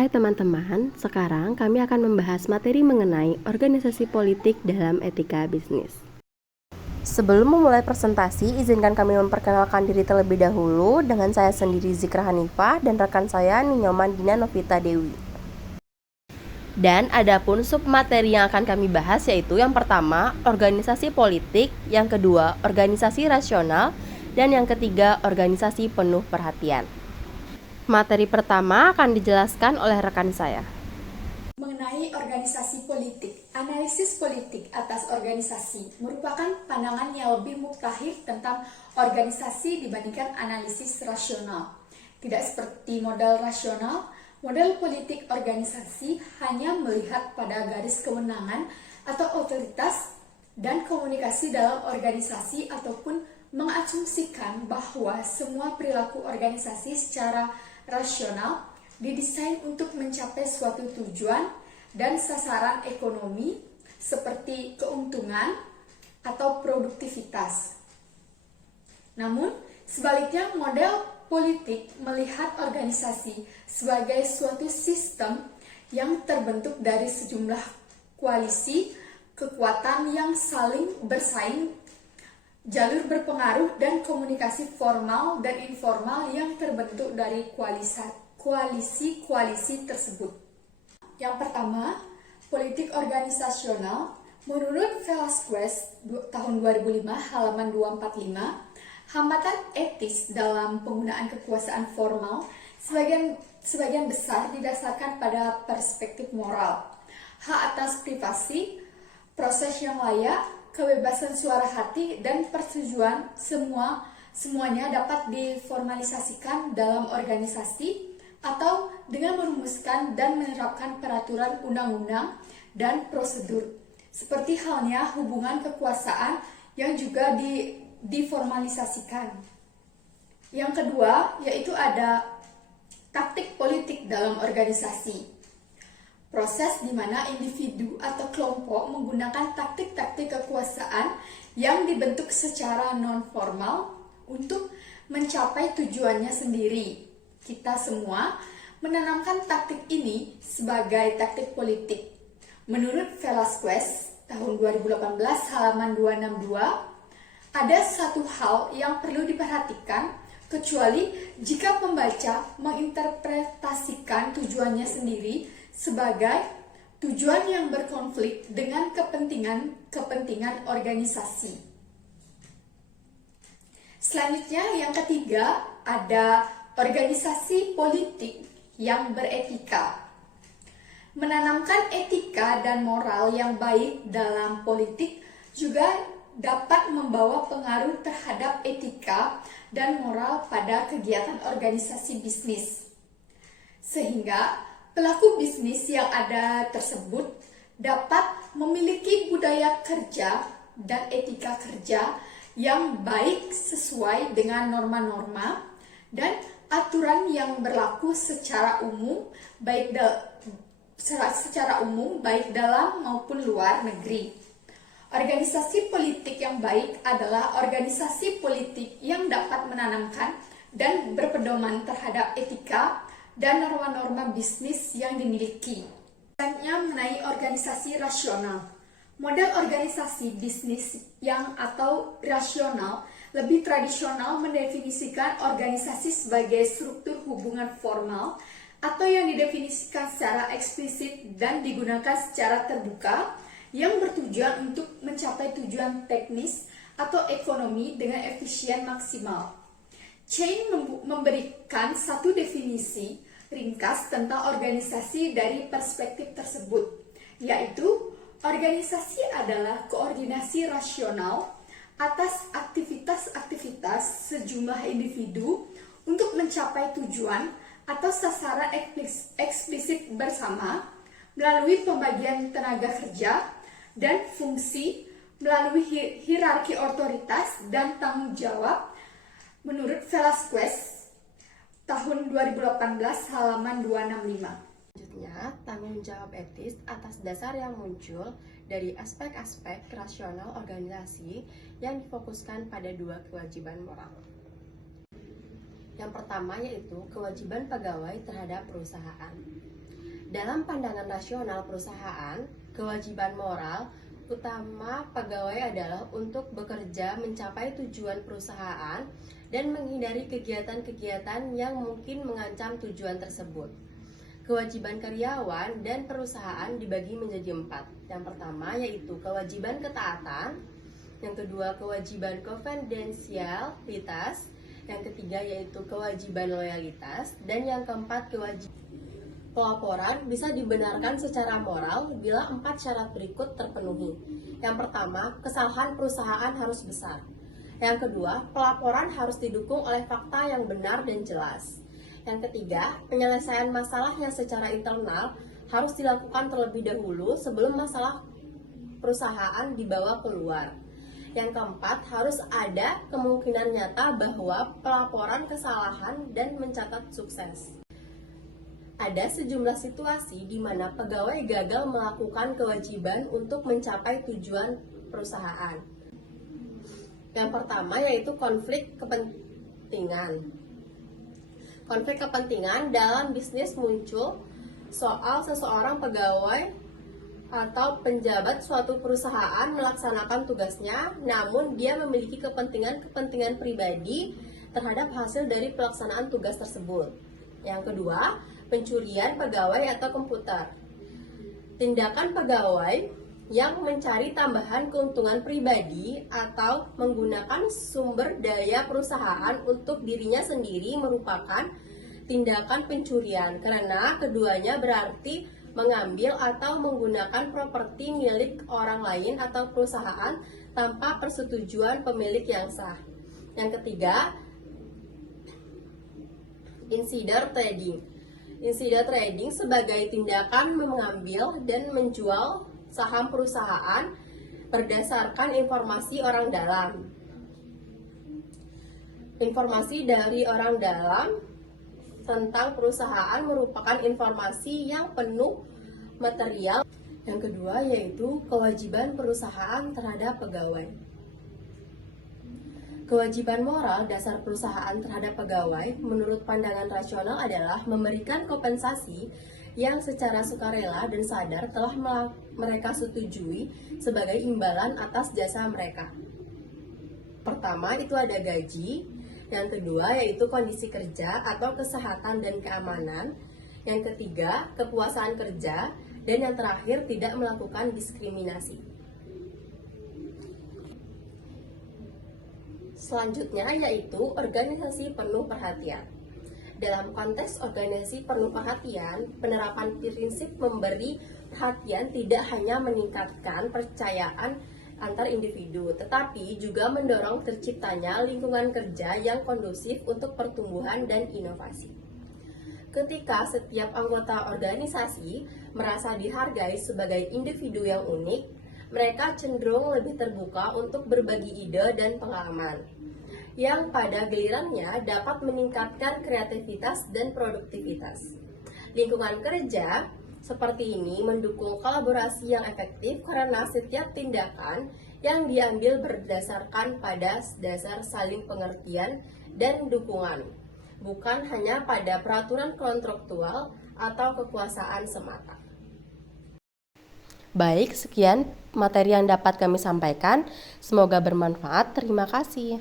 Hai teman-teman, sekarang kami akan membahas materi mengenai organisasi politik dalam etika bisnis. Sebelum memulai presentasi, izinkan kami memperkenalkan diri terlebih dahulu dengan saya sendiri Zikra Hanifah dan rekan saya Ninyoman Dina Novita Dewi. Dan adapun submateri yang akan kami bahas yaitu yang pertama, organisasi politik, yang kedua, organisasi rasional, dan yang ketiga, organisasi penuh perhatian. Materi pertama akan dijelaskan oleh rekan saya. Mengenai organisasi politik, analisis politik atas organisasi merupakan pandangan yang lebih mutakhir tentang organisasi dibandingkan analisis rasional. Tidak seperti model rasional, model politik organisasi hanya melihat pada garis kewenangan atau otoritas dan komunikasi dalam organisasi ataupun mengasumsikan bahwa semua perilaku organisasi secara rasional didesain untuk mencapai suatu tujuan dan sasaran ekonomi seperti keuntungan atau produktivitas. Namun, sebaliknya model politik melihat organisasi sebagai suatu sistem yang terbentuk dari sejumlah koalisi, kekuatan yang saling bersaing, jalur berpengaruh, dan komunikasi formal dan informal yang terbentuk dari koalisi-koalisi tersebut. Yang pertama, politik organisasional. Menurut Velasquez tahun 2005 halaman 245, hambatan etis dalam penggunaan kekuasaan formal sebagian besar didasarkan pada perspektif moral, hak atas privasi, proses yang layak, kebebasan suara hati, dan persetujuan semuanya dapat diformalisasikan dalam organisasi atau dengan merumuskan dan menerapkan peraturan undang-undang dan prosedur. Seperti halnya hubungan kekuasaan yang juga diformalisasikan. Yang kedua, yaitu ada taktik politik dalam organisasi. Proses di mana individu atau kelompok menggunakan taktik-taktik kekuasaan yang dibentuk secara non-formal untuk mencapai tujuannya sendiri. Kita semua menanamkan taktik ini sebagai taktik politik. Menurut Velasquez tahun 2018 halaman 262, ada satu hal yang perlu diperhatikan kecuali jika pembaca menginterpretasikan tujuannya sendiri sebagai tujuan yang berkonflik dengan kepentingan organisasi. Selanjutnya, yang ketiga, ada organisasi politik yang beretika. Menanamkan etika dan moral yang baik dalam politik juga dapat membawa pengaruh terhadap etika dan moral pada kegiatan organisasi bisnis. Sehingga pelaku bisnis yang ada tersebut dapat memiliki budaya kerja dan etika kerja yang baik sesuai dengan norma-norma dan aturan yang berlaku secara umum baik dalam maupun luar negeri. Organisasi politik yang baik adalah organisasi politik yang dapat menanamkan dan berpedoman terhadap etika dan norma-norma bisnis yang dimiliki. Selanjutnya mengenai organisasi rasional. Model organisasi bisnis yang atau rasional lebih tradisional mendefinisikan organisasi sebagai struktur hubungan formal atau yang didefinisikan secara eksplisit dan digunakan secara terbuka yang bertujuan untuk mencapai tujuan teknis atau ekonomi dengan efisien maksimal. Chain memberikan satu definisi ringkas tentang organisasi dari perspektif tersebut, yaitu organisasi adalah koordinasi rasional atas aktivitas-aktivitas sejumlah individu untuk mencapai tujuan atau sasaran eksplisit bersama melalui pembagian tenaga kerja dan fungsi melalui hierarki otoritas dan tanggung jawab menurut Velasquez tahun 2018 halaman 265. Selanjutnya, tanggung jawab etis atas dasar yang muncul dari aspek-aspek rasional organisasi yang difokuskan pada dua kewajiban moral. Yang pertama yaitu kewajiban pegawai terhadap perusahaan. Dalam pandangan rasional perusahaan, kewajiban moral utama pegawai adalah untuk bekerja mencapai tujuan perusahaan dan menghindari kegiatan-kegiatan yang mungkin mengancam tujuan tersebut. Kewajiban karyawan dan perusahaan dibagi menjadi 4. Yang pertama yaitu kewajiban ketaatan, yang kedua kewajiban konfidensialitas, yang ketiga yaitu kewajiban loyalitas, dan yang keempat kewajiban pelaporan bisa dibenarkan secara moral bila 4 syarat berikut terpenuhi. Yang pertama, kesalahan perusahaan harus besar. Yang kedua, pelaporan harus didukung oleh fakta yang benar dan jelas. Yang ketiga, penyelesaian masalahnya secara internal harus dilakukan terlebih dahulu sebelum masalah perusahaan dibawa keluar. Yang keempat, harus ada kemungkinan nyata bahwa pelaporan kesalahan dan mencatat sukses. Ada sejumlah situasi di mana pegawai gagal melakukan kewajiban untuk mencapai tujuan perusahaan. Yang pertama yaitu konflik kepentingan. Konflik kepentingan dalam bisnis muncul soal seseorang pegawai atau penjabat suatu perusahaan melaksanakan tugasnya, namun dia memiliki kepentingan pribadi terhadap hasil dari pelaksanaan tugas tersebut. Yang kedua, pencurian pegawai atau komputer. Tindakan pegawai yang mencari tambahan keuntungan pribadi atau menggunakan sumber daya perusahaan untuk dirinya sendiri merupakan tindakan pencurian karena keduanya berarti mengambil atau menggunakan properti milik orang lain atau perusahaan tanpa persetujuan pemilik yang sah. Yang ketiga, insider trading. Insider trading sebagai tindakan mengambil dan menjual saham perusahaan berdasarkan informasi orang dalam. Informasi dari orang dalam tentang perusahaan merupakan informasi yang penuh material. Yang kedua yaitu kewajiban perusahaan terhadap pegawai. Kewajiban moral dasar perusahaan terhadap pegawai menurut pandangan rasional adalah memberikan kompensasi yang secara sukarela dan sadar telah mereka setujui sebagai imbalan atas jasa mereka. Pertama itu ada gaji, yang kedua yaitu kondisi kerja atau kesehatan dan keamanan, yang ketiga kepuasan kerja, dan yang terakhir tidak melakukan diskriminasi. Selanjutnya yaitu organisasi penuh perhatian. Dalam konteks organisasi penuh perhatian, penerapan prinsip memberi perhatian tidak hanya meningkatkan percayaan antar individu, tetapi juga mendorong terciptanya lingkungan kerja yang kondusif untuk pertumbuhan dan inovasi. Ketika setiap anggota organisasi merasa dihargai sebagai individu yang unik, mereka cenderung lebih terbuka untuk berbagi ide dan pengalaman, yang pada gilirannya dapat meningkatkan kreativitas dan produktivitas. Lingkungan kerja seperti ini mendukung kolaborasi yang efektif karena setiap tindakan yang diambil berdasarkan pada dasar saling pengertian dan dukungan, bukan hanya pada peraturan kontraktual atau kekuasaan semata. Baik, sekian materi yang dapat kami sampaikan. Semoga bermanfaat. Terima kasih.